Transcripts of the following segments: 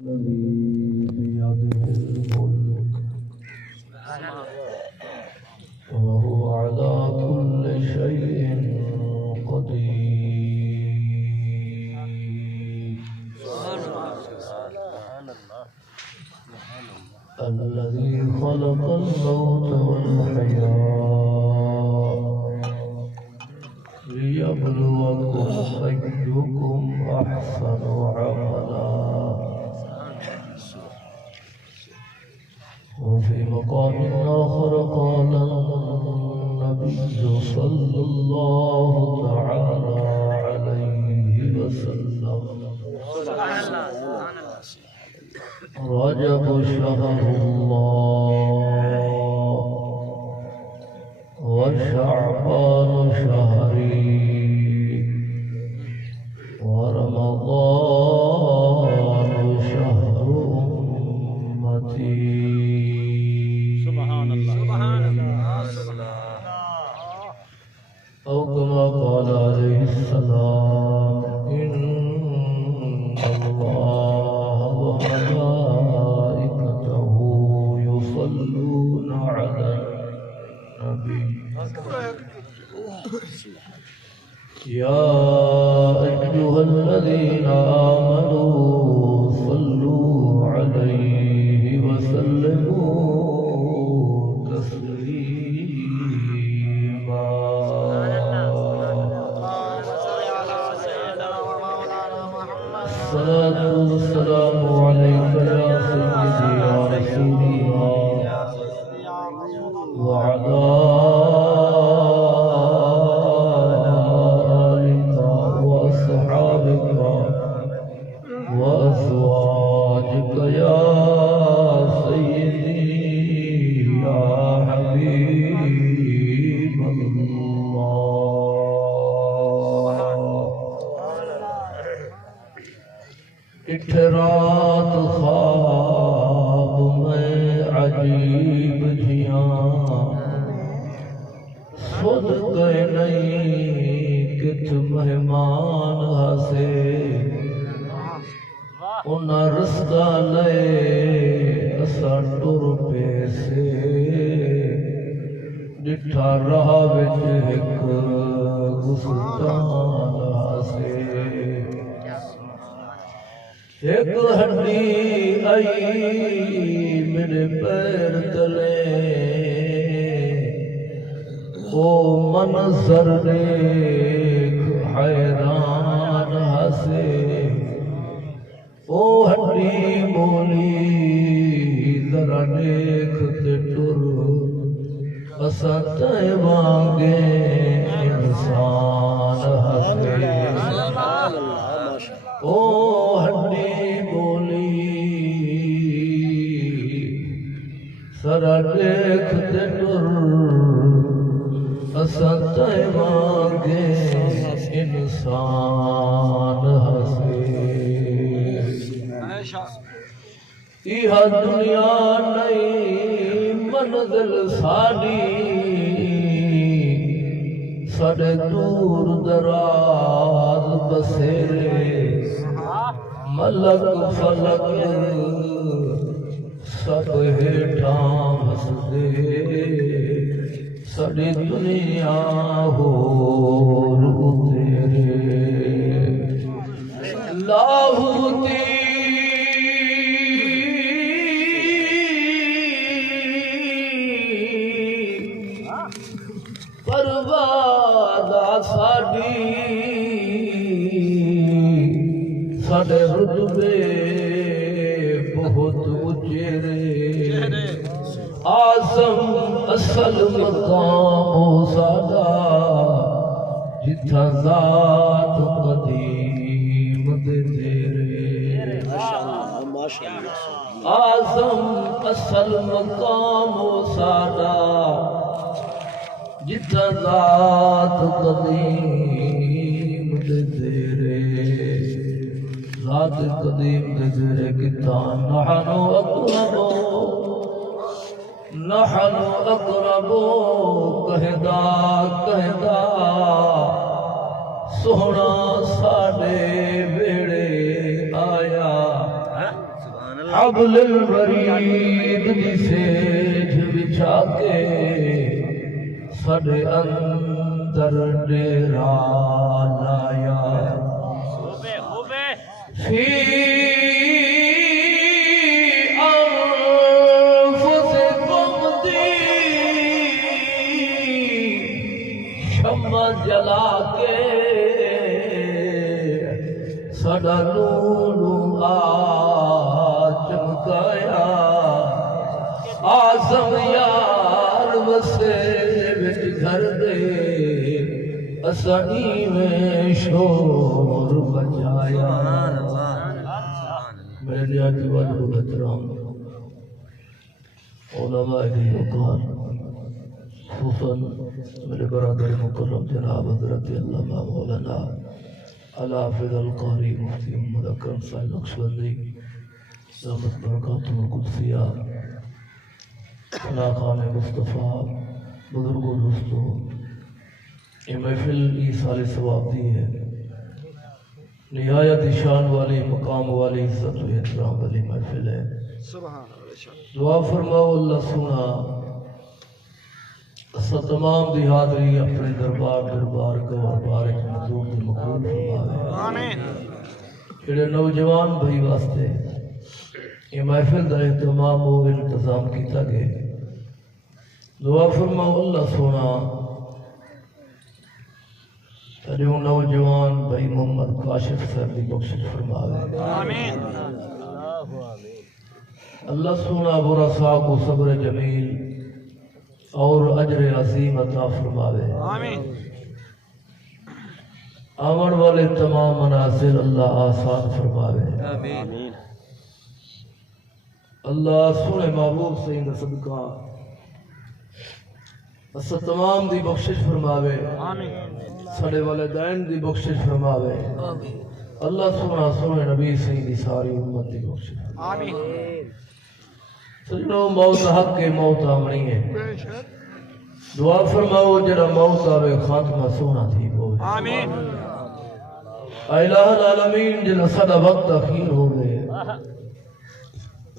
الذي بيده الملك وهو على كل شيء قدير. الذي خلق الموت والحياة ليبلوكم أيكم أحسن عملا. وفي مقام آخر قال النبي صلى الله تعالى عليه وسلم: رجب شهر الله وشعبان شهري ورمضان شهر أمتي. أو كما قال عليه السلام: إن الله وملائكته يصلون على النبي يا أيها الذين آمنوا صلوا عليه وسلموا تسليما. الصلاة والسلام عليك يا سيدي يا رسول الله وعلى آلك وأصحابك وأزواجك يا سيدي يا حبيب الله. اٹھ رات خواب میں عجیب جھیاں سود گئے نہیں کت مہمان ہسے انہاں رسدہ لے اسا ٹر پیسے ڈٹھا راہ وچ ایک گستان ہسے. ایک ہڈی آئی میرے پیر تلے او منظر دیکھ حیران ہسے. او ہڈی بولی ذرا دیکھ تے ٹر اسا تے وانگے انسان ہسے. او ہڈی بولی ذرا دیکھ تے ٹر اسا تے وانگے انسان ہسے. یہ دنیا نہیں منزل ساڈی ساڈے دور دراز بسیرے ملک فلک سب ہیٹھاں بسدے ساڈی دنیا ہور تیرے لاہوتی پروادہ ساڈی ساڈے رتبے بہت اچیرے آزم اصل مقام ساڈا جتھا ذات قدیم دے تیرے. آزم اصل مقام ساڈا جتھا ذات قدیم دے تیرے. ذات قدیم دے تیرے کتا نحن اقربو کہدا کہدا سونا ساڈے بیڑے آیا حبل الورید دی سیج بچھا کے سڈے اندر ڈیرا لایا فی انفسکم دی شمع جلا کے سڈا نور آ چمکایا آزم یار وسے وچ گھر دے اسائی میں شور بجایا میرے نیاتی والو احترام علماء کی وقار خصوصاً میرے برادر مکرم جناب حضرت علامہ مولانا الحافظ القاری مفتی محمد اکرم صاحب نقشبندی رحمت برکاتہ القدسیہ خان مصطفیٰ بزرگوں دوستوں یہ محفل سال ثواب دی ہے نہایت شان والی مقام والی عزت و احترام والی محفل ہے دعا فرماؤ اللہ سنا اسا تمام دی حاضری اپنے دربار گوار بارک حضور دی مقبول فرماوے آمین جڑے نوجوان بھائی واسطے یہ محفل دا اہتمام و انتظام کیتا گئے دعا فرماؤ اللہ سونا جو نوجوان بھائی محمد کاشف صاحب دی بخشش فرماوے آمین اللہ سونا برسا کو صبر جمیل اور اجر عظیم عطا فرماوے آمین آمن والے تمام منازل اللہ آسان فرماوے آمین اللہ سونے محبوب سید صدقہ اسا تمام دی بخشش فرماوے آمین سڑے والدین دی بخشش فرماوے آمین اللہ سونے نبی سیدی ساری امت دی بخشش آمین سجنوں موت حق کے موت آمنی ہے دعا فرماؤ جڑا موت آوے خاتمہ سونا تھی ہوئے آمین الہ العالمین جڑا صدا وقت اخیر ہوئے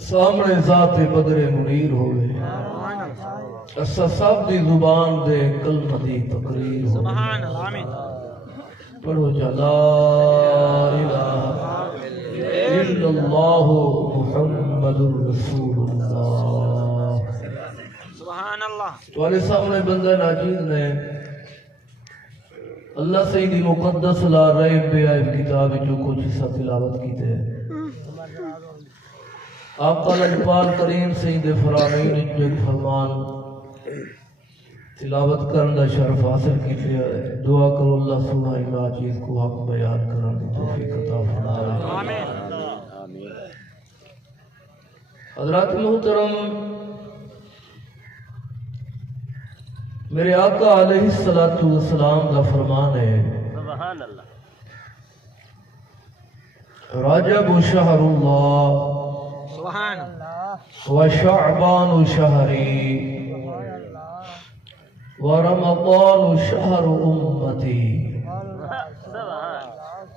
سامنے ذات بدر منیر ہوئے اسا سب دی زبان دے کلمہ دی تقریر ہوئے سبحان اللہ آمین پڑھو جا لا الہ الا اللہ محمد رسول اللہ سبحان اللہ تمہارے سامنے بندہ ناچیز نے اللہ سیدی مقدس لا ریب بے آئے کتاب جو کچھ حصہ تلاوت کی تھے آقا لجپال کریم سید فرامین جو ایک فرمان تلاوت کرنا شرف حاصل کی تھے دعا کرو اللہ سنا اینا چیز کو حق بیان کرنے کی توفیق عطا فرمائے آمین حضرات محترم میرے آقا علیہ السلام کا فرمان ہے سبحان اللہ رجب شہر اللہ سبحان اللہ وشعبان شہری ورمضان شہر امتی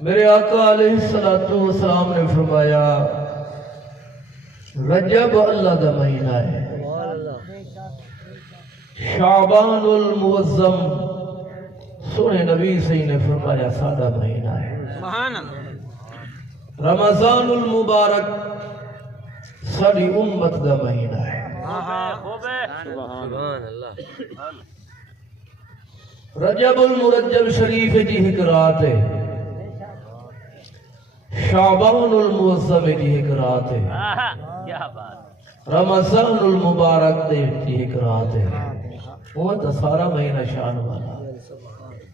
میرے آقا علیہ السلام نے فرمایا رجب اللہ کا مہینہ ہے شعبان المعظم سونے نبی سے نے فرمایا سادہ مہینہ ہے رمضان المبارک ساری امت دا مہینہ ہے رجب المرجب شریف جی ایک رات ہے شعبان المعظم جی ایک رات ہے رمضان المبارک جی ایک رات ہے وہ تو سارا مہینہ شان والا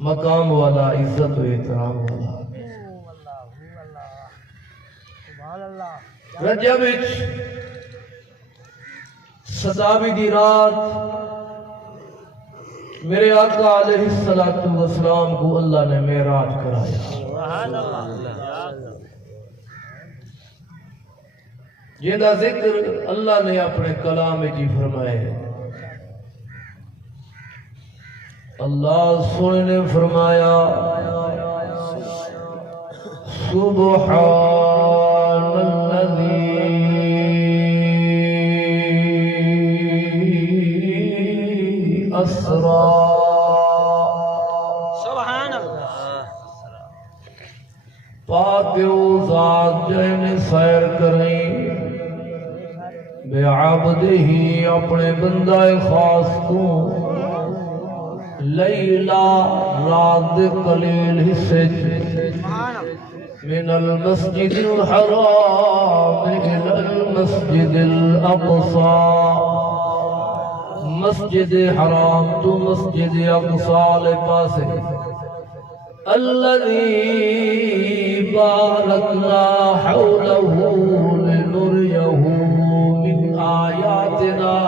مقام والا عزت و احترام والا رجب ستاوی دی رات میرے آقا علیہ السلام کو اللہ نے معراج کرایا جیدہ ذکر اللہ نے اپنے کلام جی فرمائے اللہ سونے نے فرمایا سبحان الذی الأسرى سبحان اللہ پاک او ذات جن سیر کریں بے عبد ہی اپنے بندہ خاص کو لیلا رات قلیل حصے من المسجد الحرام إلى المسجد الأقصى مسجد حرام تو مسجد اقصى لپاسے الذي باركنا حوله لنريه من آياتنا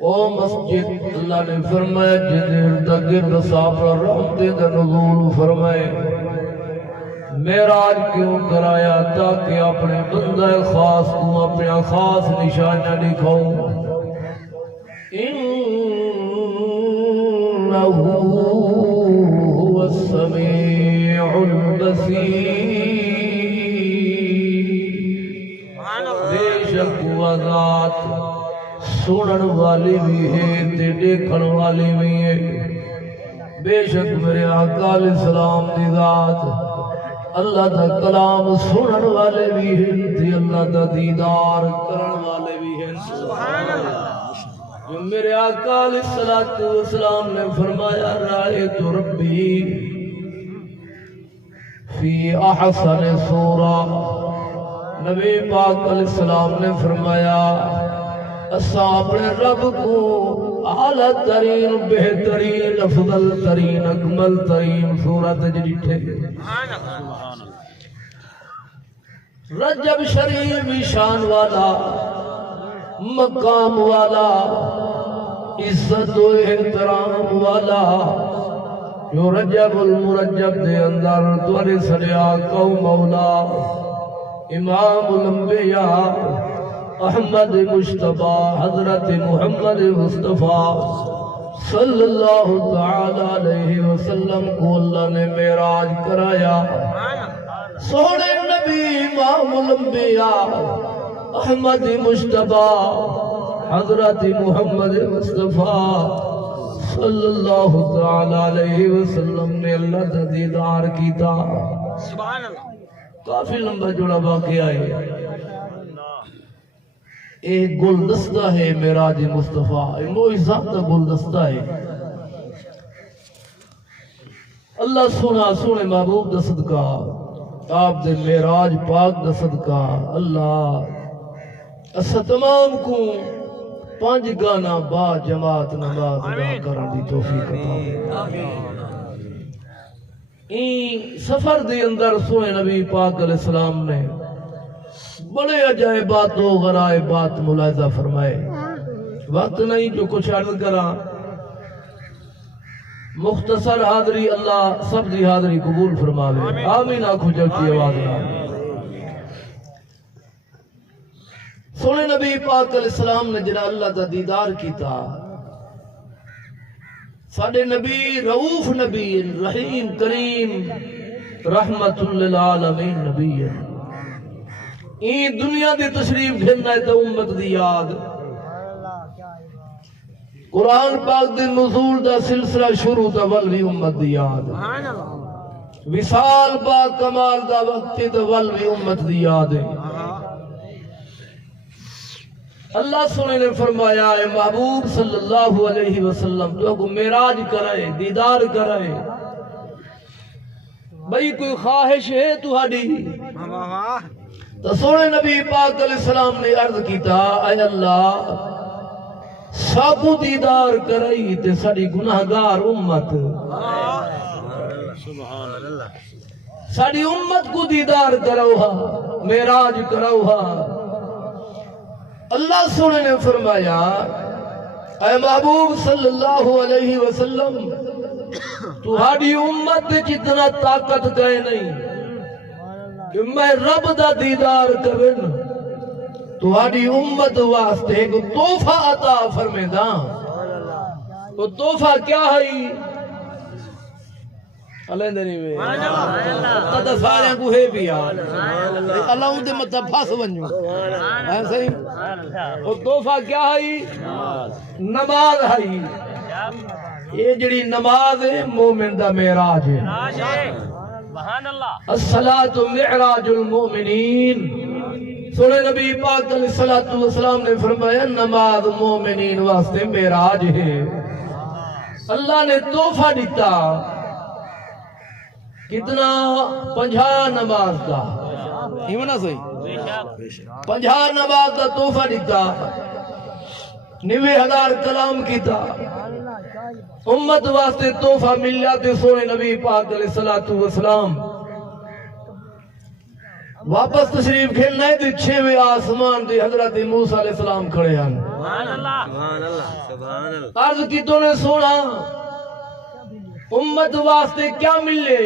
او مسجد اللہ نے فرمایا جن گرد صافر رحمت دا نزول فرمائے معراج کیوں کرایا تاکہ اپنے بندہ خاص کو اپنے خاص نشانہ دکھاؤں انہو هو السمیع البصیر بے شک وہ ذات سنن والی بھی ہے تے دیکھن والی بھی ہے بے شک میرے آقا علیہ السلام دی ذات اللہ دا کلام سنن والے بھی ہیں تے اللہ دا دیدار کرن والے بھی ہیں سبحان اللہ جو میرے آقا علیہ السلام نے فرمایا رأیت ربی فی احسن صورہ نبی پاک علیہ السلام نے فرمایا اسا اپنے رب کو اعلیٰ ترین بہترین افضل ترین اکمل ترین صورت جڑیٹھے رجب شریف شان والا مقام والا عزت و احترام والا جو رجب المرجب دے اندر دوارے سڑیا قوم مولا امام الانبیاء احمد مجتبی حضرت محمد مصطفیٰ صلی اللہ تعالی علیہ وسلم کو اللہ نے معراج کرایا سونے نبی امام الانبیاء احمد مجتبی حضرت محمد مصطفیٰ صلی اللہ تعالی علیہ وسلم نے اللہ کا دیدار کیتا سبحان اللہ کافی لمبا جڑا واقعہ ہے ایک گلدستہ ہے معراج مصطفیٰ معجزات کا گلدستہ ہے اللہ سونے محبوب دا صدقہ آپ دے معراج پاک دا صدقہ اللہ اسا تمام کو 5 گانا با جماعت نماز ادا کرن دی توفیق عطا این سفر دے اندر سونے نبی پاک علیہ السلام نے بڑے عجائبات و غرائبات ملاحظہ فرمائے وقت نہیں جو کچھ عرض کرا مختصر حاضری اللہ سب دی حاضری قبول فرماوے آمین آنکھو جلتی آواز رہا سونے نبی پاک علیہ السلام نے جنہا اللہ دا دیدار کیتا ساڑھے نبی رؤوف نبی رحیم کریم رحمت للعالمین نبی این دنیا دی تشریف گھننا ہے تو امت دی یاد قرآن پاک دی نزول دا سلسلہ شروع دا والوی امت دی یاد وصال با کمال دا وقت دا والوی امت دی یاد اللہ سنے نے فرمایا اے محبوب صلی اللہ علیہ وسلم تو کو معراج کرائے دیدار کرائے بھئی کوئی خواہش ہے تہاڈی تو سونے نبی پاک علیہ السلام نے عرض کیتا اے اللہ ساکو دیدار کرائی تے ساڑی گناہگار امت ساڑی امت کو دیدار کراؤہا معراج کراؤہا اللہ سونے نے فرمایا اے محبوب صلی اللہ علیہ وسلم تہاڈی امت جتنا طاقت گئے نہیں کہ میں رب دا دیدار کرن تہاڈی امت واسطے ایک تحفہ عطا فرمیداں وہ تحفہ کیا ہے اللہ دے نہیں وے تا سارے کو ہے بھی یار اللہ دے مت پھس ونجو ہے صحیح او تحفہ کیا ہے نماز ہے یہ جڑی نماز ہے مومن دا معراج ہے سبحان اللہ الصلاۃ معراج المؤمنین سونے نبی پاک علیہ الصلوۃ والسلام نے فرمایا نماز مومنین واسطے معراج ہے اللہ نے تحفہ دیتا کتنا 50 نماز کا ایمنا صحیح 50 نماز کا تحفہ دیتا 90,000 کلام کیتا امت واسطے تحفہ مل جاتے سونے نبی پاک علیہ الصلوۃ والسلام واپس تشریف کھیلنا ہے تو 6ویں آسمان دے حضرت موسیٰ علیہ السلام کھڑے ہیں سبحان اللہ عرض کی تو نے سونا امت واسطے کیا ملے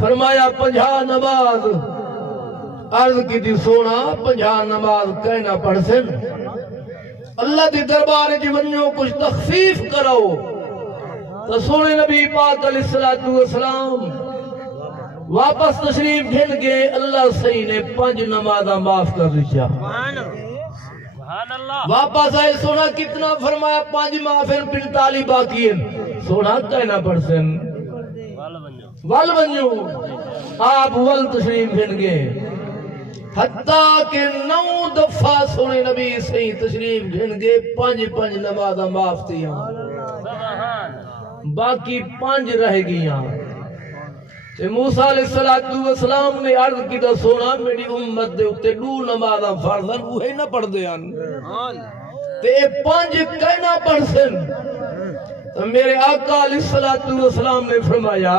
فرمایا 50 نماز عرض کی تھی سونا 50 نماز کہنا پڑھ سن اللہ دی دربار جی ونیو کچھ تخفیف کرو تو سونے نبی پاک علیہ الصلوۃ والسلام واپس تشریف گھن گئے اللہ صحیح نے 5 نمازاں معاف کر دیا سبحان اللہ واپس آئے سونا کتنا فرمایا 5 معاف ہیں 45 باقی ہیں سونا کہنا پڑسن ول بنجو آپ ول تشریف گھن گئے حتیٰ کہ 9 دفعہ سونے نبی صحیح تشریف گھن گئے 5 نمازاں معاف تھی باقی 5 رہ گئیاں موسیٰ علیہ السلام نے عرض کی تو سونا میری امت دے اتے 2 نمازاں فرضاں وہی نہ پڑھ دیاں تے 5 کہنا پڑھ سن تو میرے آقا علیہ السلام نے فرمایا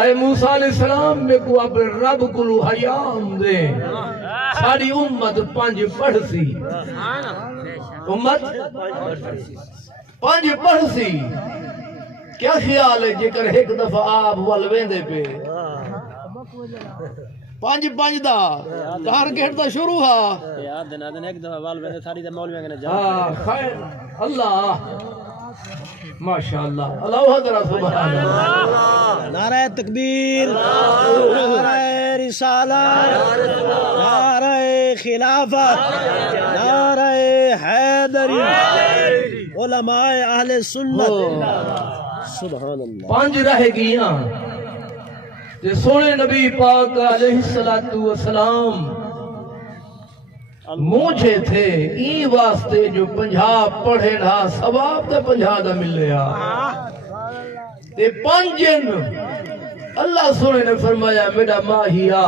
اے موسیٰ علیہ السلام میں کو اپنے رب کو حیام دے ساری امت 5 پڑھ سی امت 5 پڑھ سی کیا خیال ہے جکر ایک دفعہ آپ والوین دے پہ 5 دا ٹارگیٹ دا شروع ہا یاد دینا دینا ایک دفعہ والوین دے ساری دے مولویاں کنے جا خیر اللہ ماشاءاللہ اللہ حضرت سبحان اللہ نعرہ تکبیر نعرہ رسالت نعرہ خلافت نعرہ حیدری علماء اہل سنت سبحان اللہ 5 رہ گیاں تے سونے نبی پاک علیہ السلام مجھے تھے ای واسطے جو 50 پڑھے نا ثواب تے 50 دا ملیا تے 5 اللہ سونے نے فرمایا میرا ماہیا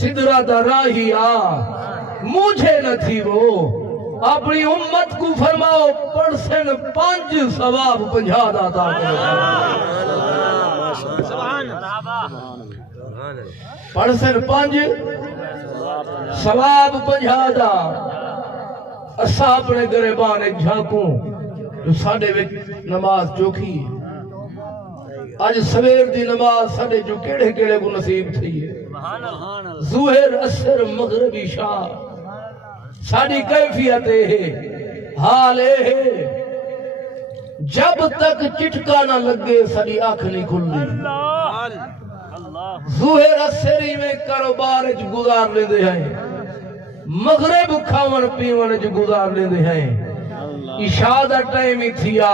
سدرہ دا راہیا مجھے نہ تھی وہ اپنی امت کو فرماؤ پرسن 5 ثواب 50 دا عطا پرسن 5 ثواب 50 دا اسا اپنے گریبان جھانکوں جو ساڑھے وچ نماز چوکھی ہے آج سویر دی نماز ساڑھے جو کیڑے کیڑے کو نصیب تھی ہے ظہر اثر مغرب عشاء ساری کیفیت ہے حال ہے جب تک چٹکا نہ لگے ساری آنکھ نہیں کھلنی ظہر اثری میں کاروبار گزار لے دے ہیں مغرب کھاون پیون گزار لے دے ہیں عشاء دا ٹائم ہی تھیا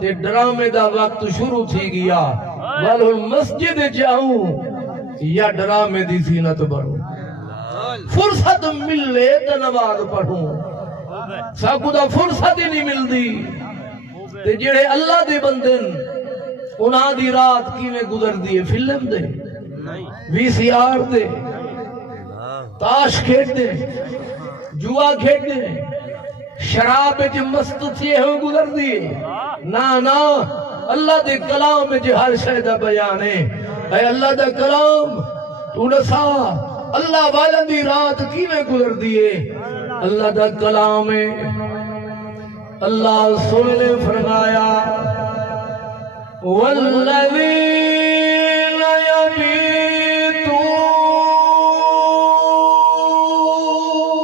تے ڈرامے دا وقت شروع تھی گیا والو مسجد جاؤں یا ڈرامے دی زینت بڑھوں فرصت ملے تو نماز پڑھوں ساکو دا فرصت ہی نہیں ملدی تے جڑے اللہ دے بندن انہاں دی رات کیویں گزر دی فلم دے وی سی آر دے تاش کھیٹ دے جوا کھیٹ دے شراب وچ مست تھی ہو گزر دی نا اللہ دے کلام وچ ہر شے دا بیان ہے اے اللہ دا کلام تو دسا اللہ والا دی رات کیویں گزر دیے اللہ دا کلام ہے اللہ سن نے فرمایا والذین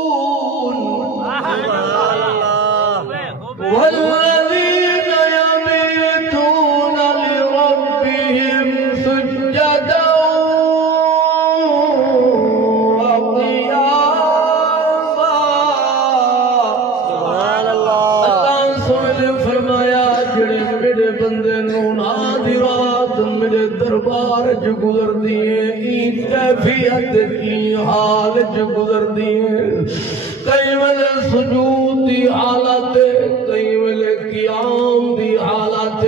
یبیتون والذین یبیتون لربهم دربار جو گزر دیئے این کیفیت کی حال جو گزر دیئے کئی ویلے سجود دی حالت کئی ویلے قیام دی حالت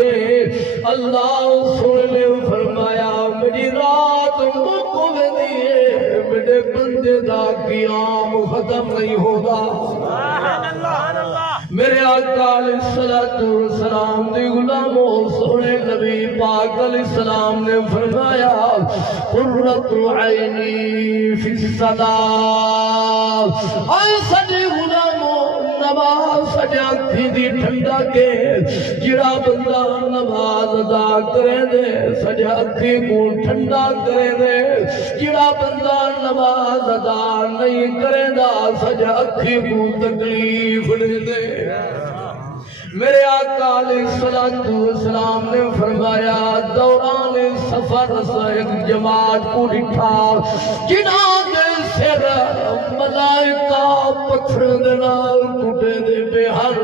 اللہ سنے فرمایا میری رات مکو دیئے میرے بندے دا قیام ختم نہیں ہوگا میرے آقا علیہ السلام دی غلاموں سونے نبی پاک علیہ السلام نے فرمایا قرۃ عینی فی الصلاۃ اے سجے غلاموں نماز سجا اکھی دی ٹھنڈا کے جڑا بندہ نماز ادا کرے دے سجا اکھی کو ٹھنڈا کرے دے جڑا بندہ نماز ادا نہیں کرے دا سجا اکھی کو تکلیف دے دے میرے آقا علیہ السلام نے فرمایا دوران سفر سے ایک جماعت کو ڈٹھا جنہاں دے سر ملائکہ پتھر دنال کٹے دے بے ہر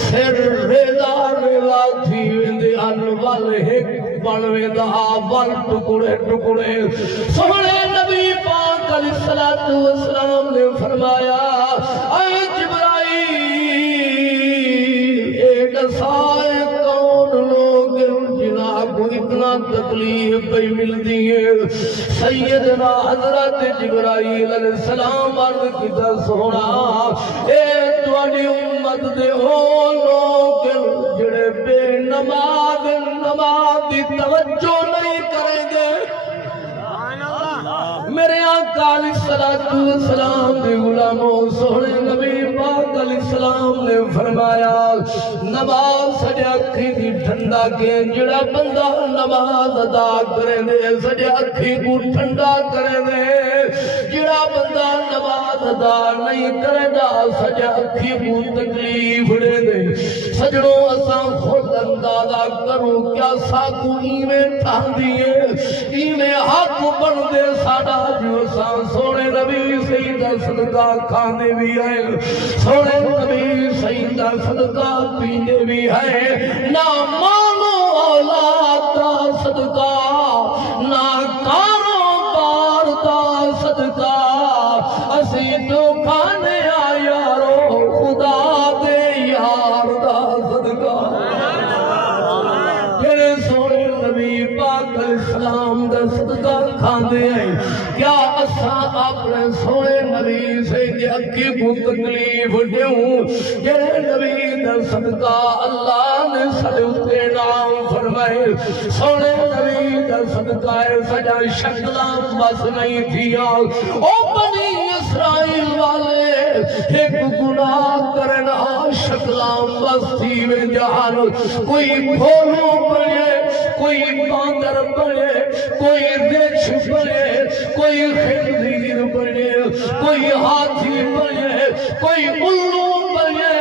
سر ریلا ریلا تھی ویندے ہن وال ایک بنوے دا وال ٹکڑے ٹکڑے سونے نبی پاک علیہ السلام نے فرمایا اے سائے کون لوگ جنہاں کو اتنا تکلیف پہ ملتی ہے سیدنا حضرت جبرائیل علیہ السلام عرض کیتا سونا اے تواڈی امت دے ہو لوگ جڑے بے نماز دی توجہ نہیں کریں گے میرے آقا علیہ السلام دے غلاموں سونے نبی پاک علیہ السلام نے فرمایا نماز سجے اکھی دی ٹھنڈا کے جڑا بندہ نماز ادا کرے دے سجے اکھی کو ٹھنڈا کرے دے جڑا بندہ نماز ادا نہیں کرے دا سجے اکھی کو تکلیف دے دے سجڑوں اساں خود اندازہ کروں کیا ساکو ایویں ٹھان دیئے ایویں حق بن دے ساڑا جو سان سونے نبی سیدہ صدقہ کھانے بھی ہے سونے نبی سیدہ صدقہ پینے بھی ہے نہ مانو اولاد دا صدقہ نہ کاروبار دا صدقہ اسی تو کھانے آیارو خدا دے یار دا صدقہ جڑے سونے نبی پاک اسلام دا صدقہ کھاندے ہیں کیا اساں اپنے سونے نبی سے کہ اکی کو تکلیف دیوں جڑے نبی دا صدقہ اللہ نے سڑے نام فرمائے سونے نبی دا صدقہ سجا شکلان بس نہیں تھیا او بنی اسرائیل والے ایک گناہ کرنا شکلان بس تھی میں جہان کوئی بھولو بنے کوئی باندر بنے کوئی ریچھ بنے کوئی خنزیر بنے کوئی ہاتھی بنے کوئی الو بنے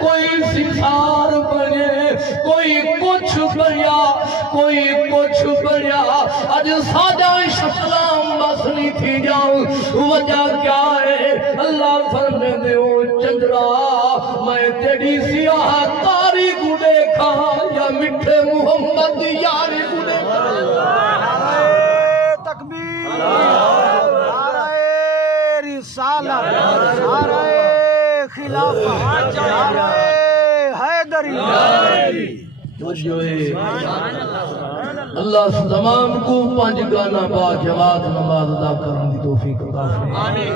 کوئی سکھار بنے کوئی کچھ بنیا کوئی کچھ بنیا آج سادہ شکلام بس نہیں تھی جاؤں وجہ کیا ہے اللہ فرمے دے او چندرا میں تیری سیاہ تاری کو دیکھا یا مٹھے محمد یاری کو دیکھا تکبیر نعرہ رسالت نعرہ خلافت نعرہ حیدری اللہ تمام کو پانچ گانا با جماعت نماز ادا کرنے دی توفیق عطا فرمائے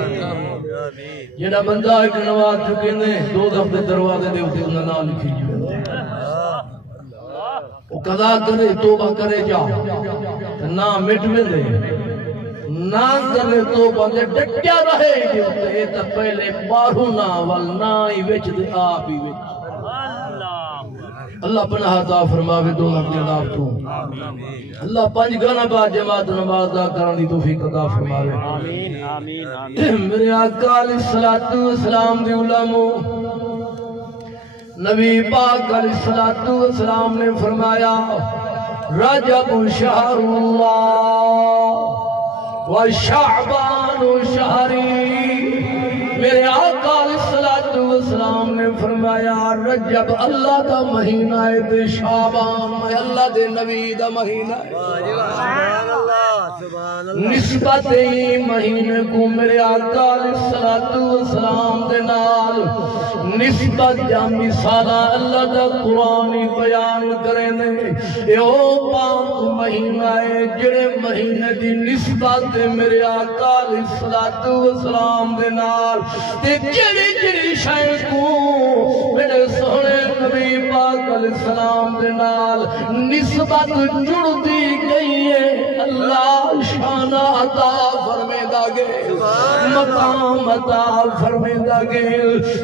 جڑا بندہ ایک نماز چکے نے دو دفعے دروازے دے اوتے انہاں نام لکھی جائے وہ قضا کرے توبہ کرے جا نہ مٹ ویندے نہ کرے توبہ دے ڈٹیا رہے جو تے تے پہلے باہر نہ ول نہ ہی وچ دے آپ ہی وچ اللہ پناہ عطا فرماوے دو اپنے نام تو اللہ پانچ گانا بعد جماعت نماز ادا کرنے دی توفیق عطا فرماوے آمین آمین آمین میرے آقا علیہ السلام دی علماء نبی پاک علیہ السلام نے فرمایا رجب شہر اللہ و شعبان شہری میرے آقا علیہ السلام نے فرمایا رجب اللہ دا مہینہ ہے تے شعبان میں اللہ دے نبی دا مہینہ ہے نسبت ہی مہینے کو میرے آقا علیہ السلام دے نال نسبت جامی سالہ اللہ دا قرآنی بیان کریں دے اے او پاک مہینہ ہے جڑے مہینے دی نسبت میرے آقا علیہ السلام دے نال تے جڑی شاید کو میرے سونے نبی پاک علیہ السلام دے نال نسبت جڑ دی گئی ہے اللہ شان عطا فرمیدا گے مقام عطا فرمیدا گے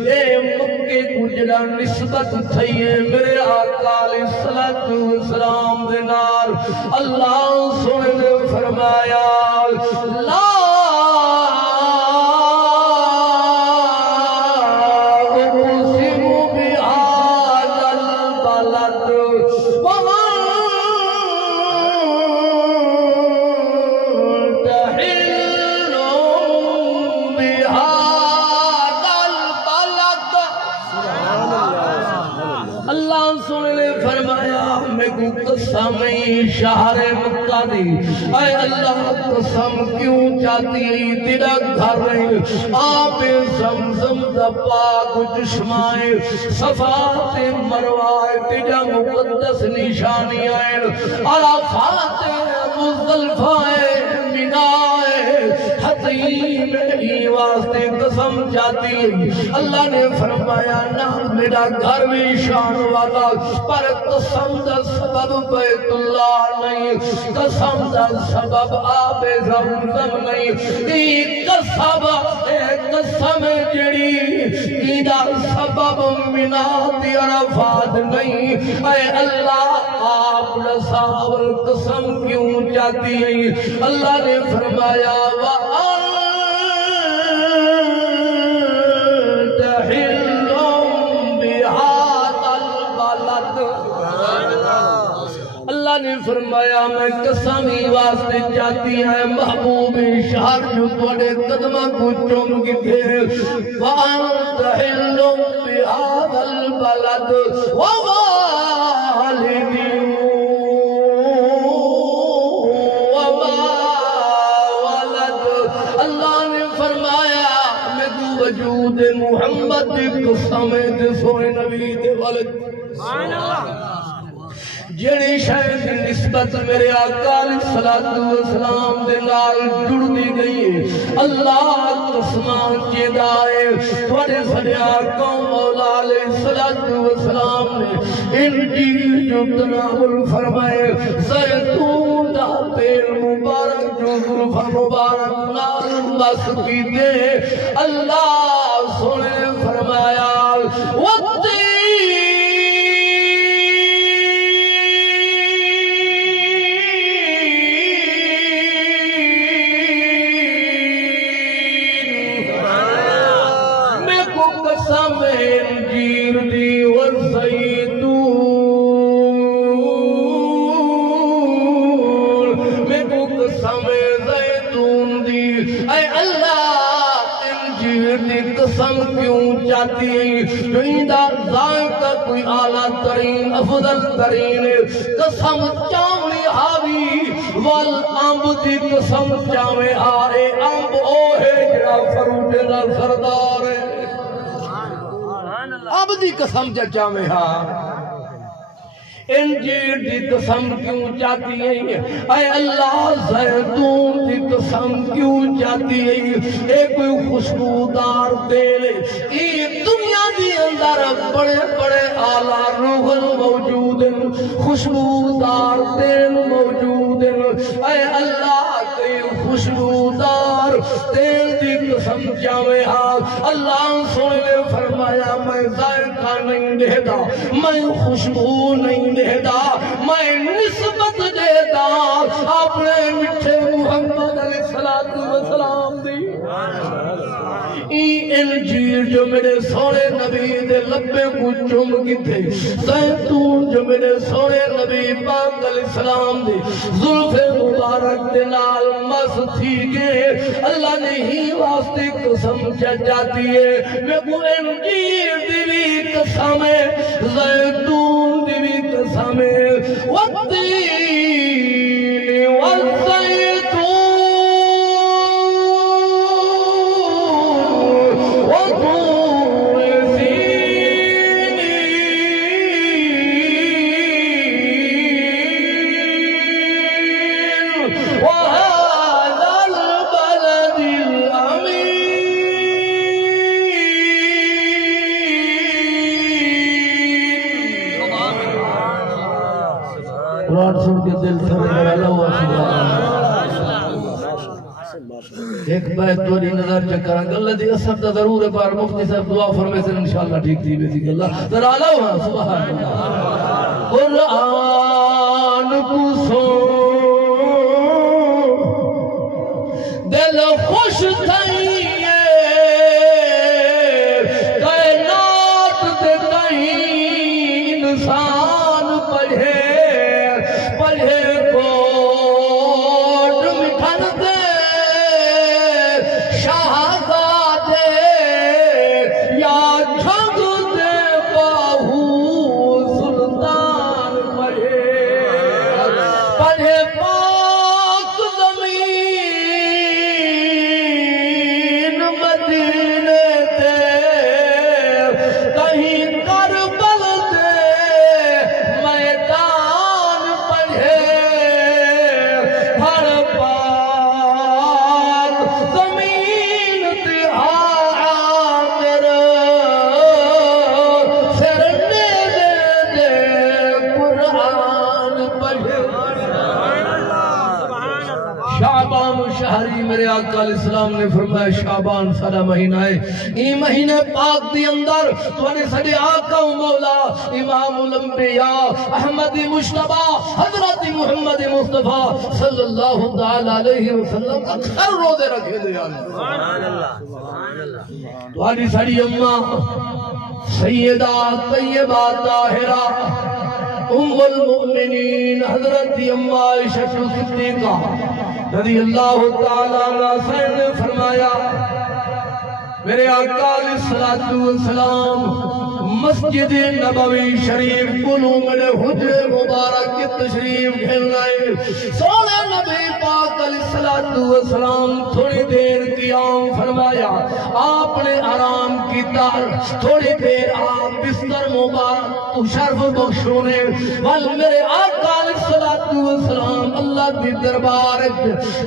اے مکے کو جڑا نسبت تھی ہے میرے آقا علیہ السلام دے نال اللہ سونے نے فرمایا لا شہر مکہ دی اے اللہ قسم کیوں چاہتی ہے تیرا گھر ہے آپ زمزم دا پاک چشمائے صفات مروہ تیرا مقدس نشانی آئے عرفات مزدلفہ منائے حتیم ہی واسطے قسم چاہتی ہے اللہ نے فرمایا نہ میرا گھر بھی شان والا پر قسم دا سبب بیت اللہ نہیں قسم دا سبب آب زمزم نہیں قسم جڑی ایدہ سبب مناتی عرفات نہیں اے اللہ آپ رساول قسم کیوں چاہتی ہے اللہ نے فرمایا وَأَنْتَ حِلٌّ بِهَذَا الْبَلَدِ اللہ نے فرمایا میں قسمی واسطے چاہتی ہے محبوب شہر جو توڑے قدمہ کو چوم کی تھے وَأَنْتَ حِلٌّ بِهَذَا الْبَلَدِ وَوَالِدٍ وجود محمد قسم دے سونے نبی دے والد جڑی شاید نسبت میرے آقا علیہ السلام دے نال جڑ دی گئی ہے اللہ قسمان کے دائے تھوڑے سڑے آقا مولا علیہ السلام نے انجیل جو تناول فرمائے زیتون دا تیل مبارک جو ظلفہ مبارک نال بس کی دے اللہ سونے فرمایا قسم کیوں چاہتی ہے جوئندہ ذائقہ کوئی اعلیٰ ترین افضل ترین قسم چاوی حاوی والامب دی قسم چاوے آئے امب اوہے جڑا فروٹ دا سردار ہے اب دی قسم چاوے ہاں انجیر دی قسم کیوں چاہتی ہے اے اللہ زیتون دی قسم کیوں چاہتی ہے اے کوئی خوشبودار تیل یہ دنیا دی اندر بڑے بڑے آلہ روغن موجود ہیں خوشبودار تیل موجود ہیں اے اللہ کوئی خوشبودار تیل دی قسم چاہے ہاں اللہ سونے نے فرمایا میں ذائقہ نہیں دیتا میں خوشبو نہیں دیتا میں نسبت دیتا اپنے مٹھے محمد علیہ السلام دی انجیر جو میرے سونے نبی دے لبے کو چوم کی تھے زیتون جو میرے سونے نبی پاک علیہ السلام دے زلف مبارک دلال مس تھی گئے اللہ نے ہی واسطے قسم جاتی ہے میں کو انجیر دیوی قسم ہے زیتون دیوی قسم ہے والتین والزیتون وطور سینین وهذا البلد الأمين قرآن سن کے دل تھر والا ہوا سبحان ایک بیت توڑی نظر چکرہ گلہ دی اصحاب دا ضرور ہے پار مفتی صاحب دعا فرمے سے انشاءاللہ ٹھیک تھی بیتی گلہ ذر آلہ ہوا سبحان اللہ قرآن کو سن دل خوش تھائیے کائنات دے کہیں انسان پڑھے کوٹ مٹھن دے شہزادے یا جھگ دے باہو سلطان پڑھے پاک زمین مدینے تے کہیں کربل دے میدان پڑھے ہر پاک زمین تے عامر سرنے دے قرآن پڑھے شعبان شہری میرے آقا علیہ السلام نے فرمایا شعبان سارا مہینہ ہے یہ مہینے پاک دی اندر تو نے سڑے آقا و مولا امام الانبیاء احمد مشتبہ حضرت محمد مصطفیٰ صلی اللہ علیہ وسلم اکثر روزے رکھے دے تو آنی سڑی اممہ سیدہ طیبہ طاہرہ ام المؤمنین حضرت امہ عائشہ صدیقہ رضی اللہ تعالیٰ عنہ نے فرمایا میرے آقا علیہ السلام مسجد نبوی شریف قلوم حجر مبارک کی تشریف گھر گئے سونے نبی پاک علیہ السلام تھوڑی دیر قیام فرمایا آپ نے آرام کیتا تھوڑی دیر آپ بستر مبارک تو شرف بخشونے وال میرے آقا علیہ السلام اللہ دی دربار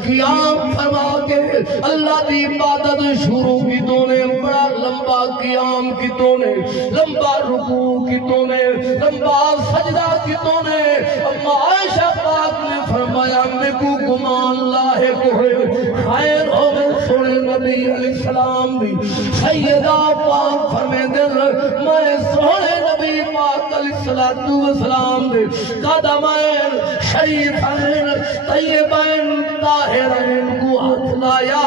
قیام فرما کے اللہ دی عبادت شروع کی دونے بڑا لمبا قیام کی دونے لمبا رکوع کی دونے لمبا سجدہ کی دونے اما عائشہ پاک نے فرمایا میں کو گمان لاحق ہوئے خیر ہوئے سونے نبی علیہ السلام بھی سیدہ پاک فرمے دل میں سونے نبی پاک علیہ السلام بھی قدمین شریفین طیبین طاہرین کو ہاتھ لایا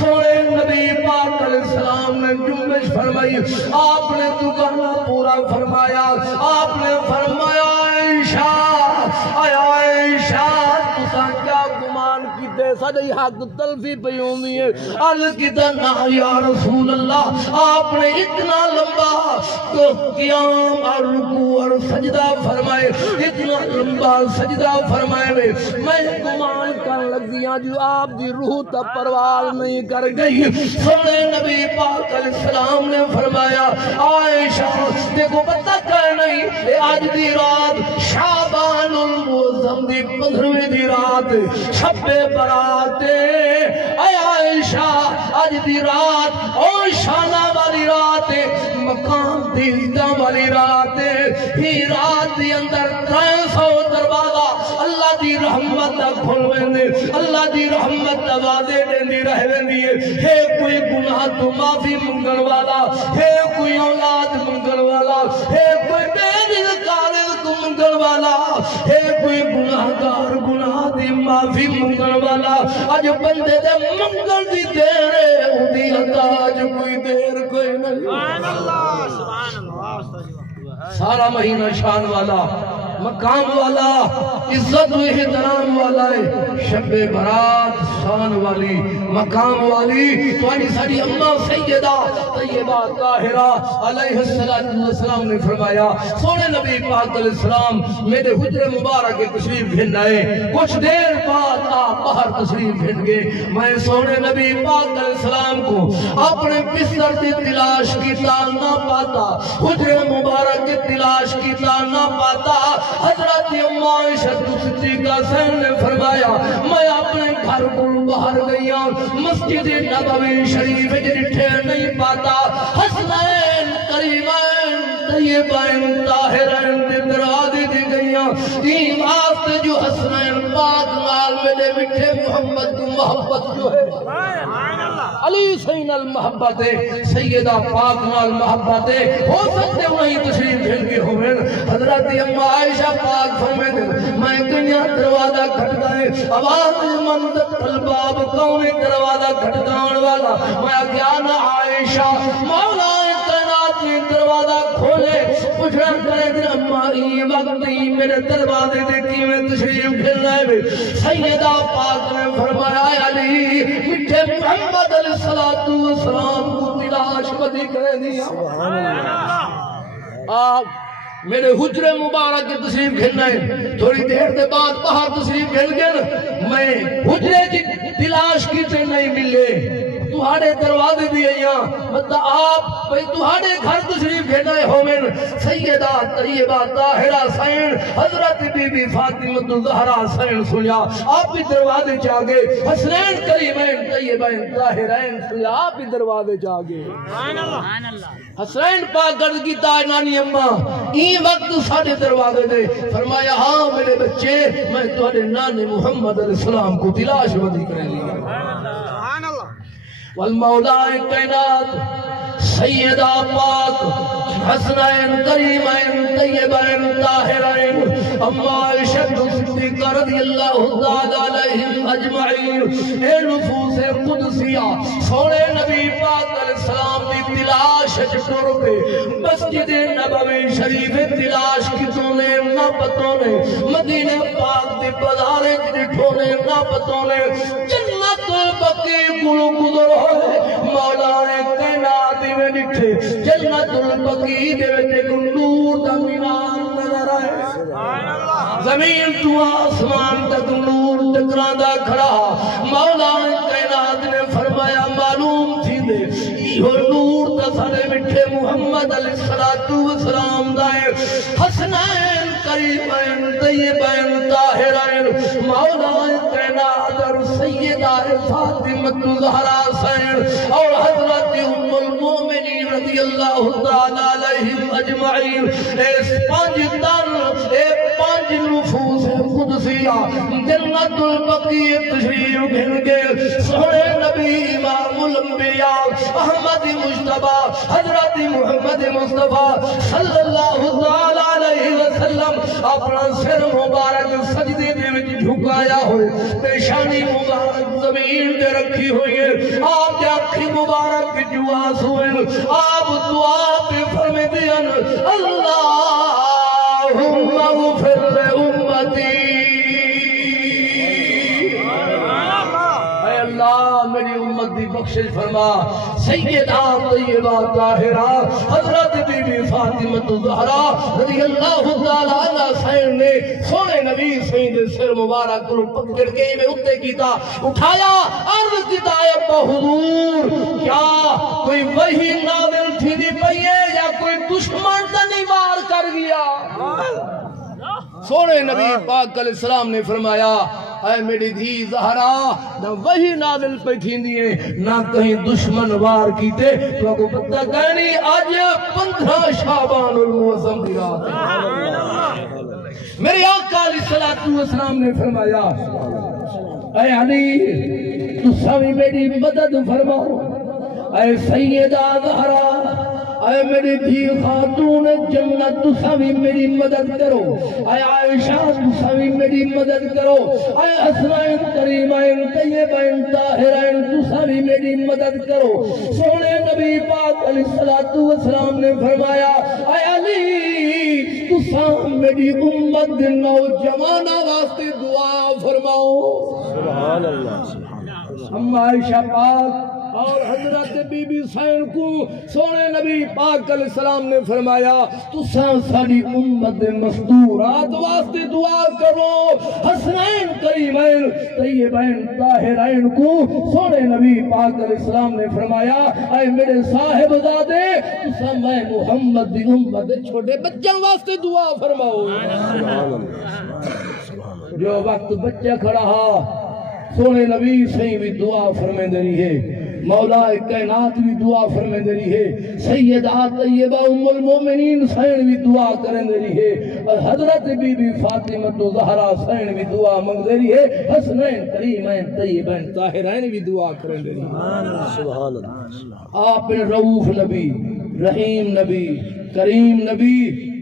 سونے نبی پاک علیہ السلام نے جنبش فرمائی آپ نے دکانہ پورا فرمایا آپ نے فرمایا عائشہ تساں کیا گمان کی دے سجی حق تلفی پیومی ہے عرض کی دنا یا رسول اللہ آپ نے اتنا لمبا قیام اور رکوع اور سجدہ فرمائے اتنا لمبا سجدہ فرمائے میں گمان کر لگ دیا جو آپ دی روح تا پرواز نہیں کر گئی سونے نبی پاک علیہ السلام نے فرمایا عائشہ دیکھو پتہ کر نہیں آج دی رات شعبان المعظم دی 15ویں دی رات شب برات اے عائشہ آج دی رات او شانہ والی رات مقام دیدہ والی رات ہی رات دی اندر 300 دروازہ اللہ دی رحمت کھل ویندے اللہ دی رحمت وعدے دیندی رہ ویندی ہے کوئی گناہ تو معافی منگل والا ہے کوئی اولاد منگل والا ہے کوئی بے رزقار رزق منگل والا ہے کوئی گناہگار گناہ دی معافی منگل والا اج بندے دے منگل دی دیر ہے اودی عطا اج کوئی دیر کوئی نہیں سبحان اللہ سبحان اللہ سارا مہینہ شان والا مقام والا، عزت و احترام والا ہے، شب برات شان والی، مقام والی تواڈی ساڈی اماں سیدہ طیبہ طاہرہ علیہ السلام نے فرمایا سونے نبی پاک علیہ السلام میرے حجرے مبارک کے تشریف بھیج آئے، کچھ دیر بعد آپ باہر تشریف بھیج گئے، میں سونے نبی پاک علیہ السلام کو اپنے بستر کی تلاش کی تال نہ پاتا، حجرے مبارک کی تلاش کی تال نہ پاتا۔ حضرت اماں عائشہ صدیقہ سین نے فرمایا میں اپنے گھر کو باہر گئی ہوں، مسجد نبوی شریف جٹھے نہیں پاتا، حسنین کریمین طیبین طاہرین دے دروازے دی گئیاں، تین واسطے جو حسنین پاک نال میرے میٹھے محمد کی محبت جو ہے علی سین المحبت ہے، سیدہ پاک نال محبت ہے، ہو سکتے انہیں تشریف بھیج کے ہوئے۔ حضرت اماں عائشہ پاک فرمائے میں کنیا دروازہ کھٹتا ہے، آواز منت الباب کون دروازہ کھٹکان والا، میں کیا نہ عائشہ مولا کائنات نے دروازہ کھولے، پوچھا کرے کہ اماں یہ وقت ہی میرے دروازے دے کی میں تشریف بھیج رہے، سیدہ پاک نے فرمایا علی میٹھے محمد علیہ السلام کو تلاش مدی کرے دیا۔ آپ میرے حجرے مبارک کی تشریف بھیجنا ہے، تھوڑی دیر دے بعد باہر تشریف بھیج گئے، میں حجرے کی تلاش کی تے نہیں ملے، تہاڑے دروازے بھی آئیاں، مطلب آپ بھئی تہاڑے گھر تشریف بھیجائے ہومن، سیدہ طیبہ طاہرہ سین حضرت بی بی فاطمہ الزہرا سین سنیا، آپ بھی دروازے جاگے، حسنین کریمین طیبین طاہرین سنیا، آپ بھی دروازے جاگے، حسنین پاک گرد کی نانی اماں این وقت ساڑھے دروازے دے، فرمایا ہاں میرے بچے میں تمہارے نانے محمد علیہ السلام کو تلاش مدی کرے لیا۔ والمولا کائنات سیدہ پاک حسنین کریمین طیبین طاہرین اماں عائشہ صدیقہ رضی اللہ تعالی علیہم اجمعین، اے نفوس قدسیہ سونے نبی پاک علیہ السلام دی تلاش جٹر پہ مسجد نبوی شریف تلاش کی تونے نہ پتوں نے، مدینہ پاک دی بازارے جٹھوں نے نہ پتوں نے، جنت البقیع کلو گزر ہوئے، مولا کائنات میں نکھے جنت البقیع دے وچ نور دا مینار نظر آئے، زمین تو آسمان تک نور ٹکراندہ کھڑا، مولا کائنات نے فرمایا معلوم تھی دے یہ نور تا سارے مٹھے محمد علیہ السلام دائے، حسنین کریمین طیبین طاہرین مولا کائنات اور سیدہ فاطمہ الزہرا سین اور حضرت ام المومنین رضی اللہ تعالی علیہم اجمعین، اس پانچ نفوس قدسیہ جنت البقیع تشریف بھیج گئے، سونے نبی امام الانبیاء احمد مجتبیٰ حضرت محمد مصطفیٰ صلی اللہ تعالی علیہ وسلم اپنا سر مبارک سجدے دے وچ جھکایا ہوئے، پیشانی مبارک زمین دے رکھی ہوئی ہے، آپ کے آنکھی مبارک جو آنسو ہیں، آپ دعا پہ فرمے دیا اللہم اغفر لامتی، اے اللہ میری امت دی بخشش فرما، سیدہ طیبہ طاہرہ حضرت بی بی فاطمہ الزہرا رضی اللہ تعالی عنہ سین نے سونے نبی سین دے سر مبارک کو پکڑ کے میں اٹھتے کیتا، اٹھایا عرض کیتا ہے ابا حضور کیا کوئی وحی نازل تھی دی پئی ہے یا کوئی دشمن تنی وار کر گیا؟ سونے نبی پاک علیہ السلام نے فرمایا اے میری دھی زہرا نہ وہی نازل پہ تھیندی ہے نہ کہیں دشمن وار کیتے، تو کو پتہ کہنی آج 15 شعبان المعظم دی رات ہے۔ میرے آقا علیہ السلام نے فرمایا اے علی تو سوی میری مدد فرماؤ، اے سیدہ زہرا اے میری دھی خاتون جنت تساوی میری مدد کرو، اے عائشہ تساوی میری مدد کرو، اے حسنین کریمین طیبین طاہرین تساوی میری مدد کرو۔ سونے نبی پاک علیہ السلام نے فرمایا اے علی تو تساں میری امت دے نوجواناں واسطے دعا فرماؤ سبحان اللہ اما عائشہ پاک اور حضرت بی بی سین کو سونے نبی پاک علیہ السلام نے فرمایا تساں ساری امت دے مستورات واسطے دعا کرو حسنین کریمین طیبین طاہرین کو سونے نبی پاک علیہ السلام نے فرمایا اے میرے صاحب زادے تساں میں محمد دی امت دے چھوٹے بچوں واسطے دعا فرماؤ جو وقت بچہ کھڑا ہا سونے نبی صحیح بھی دعا فرمائیں دے رہی ہے مولا کائنات بھی دعا فرمائیں دے رہی ہے سیدہ طیبہ ام المومنین سین بھی دعا کریں دے رہی ہے اور حضرت بی بی فاطمہ زہرا سین بھی دعا منگ دے رہی ہے حسنین کریمین طیبین طاہرین بھی دعا کریں دے رہی ہے سبحان اللہ آپ رؤوف نبی رحیم نبی کریم نبی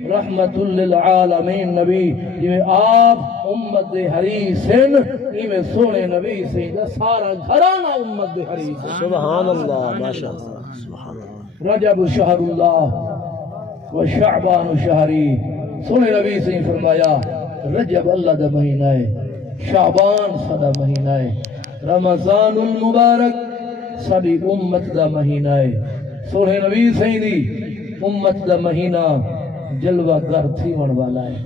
رحمت للعالمین نبی جویں آپ امت دے حریص ہیں ایویں سونے نبی سے سارا گھرانہ امت دے حریص ہیں سبحان اللہ ماشاءاللہ سبحان اللہ رجب شہر اللہ و شعبان شہری سونے نبی سے فرمایا رجب اللہ دا مہینہ ہے شعبان صدا مہینہ ہے رمضان المبارک سبھی امت دا مہینہ ہے سونے نبی سے دی امت دا مہینہ جلوہ گر تھی ون والا ہے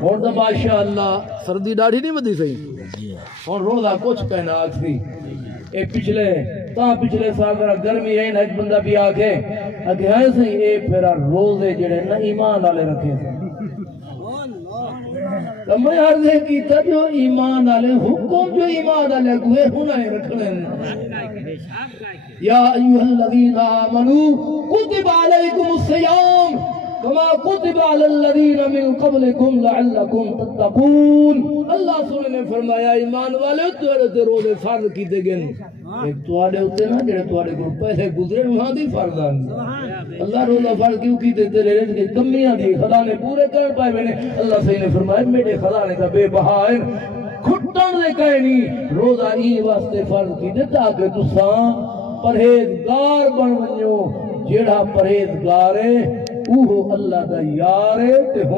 اور دا ماشاءاللہ سردی ڈاڑھی نہیں بدی سہی اور روزہ کچھ کہنا آکھری اے پچھلے سال ذرا گرمی ہے نا ایک بندہ بھی آکھے اگے ہے سہی اے پھرا روزے جڑے نہ ایمان والے رکھے تھے تو میں عرض کیتا جو ایمان والے حکم جو ایمان والے کوئے ہونا ہے رکھنے یا ایوہ الذین آمنوا کتب علیکم الصیام کما کتب علی الذین من قبلکم لعلکم تتقون اللہ سبحانہ نے فرمایا ایمان والے تیرے روزے فرض کیتے گئے ایک تواڈے ہوتے نا جڑے تواڈے کو پہلے گزرے وہاں دی فرض آن اللہ روزہ فرض کیوں کیتے تیرے رزق کی کمیاں دی خدا نے پورے کر پائے میں نے اللہ صحیح نے فرمایا میرے خدا نے کا بے بہا ہے کھٹن دے کہے نہیں روزہ ای واسطے فرض کیتے تاکہ تساں پرہیزگار بن ونجو جیڑا پرہیزگار ہے وہ اللہ دا یار ہے تے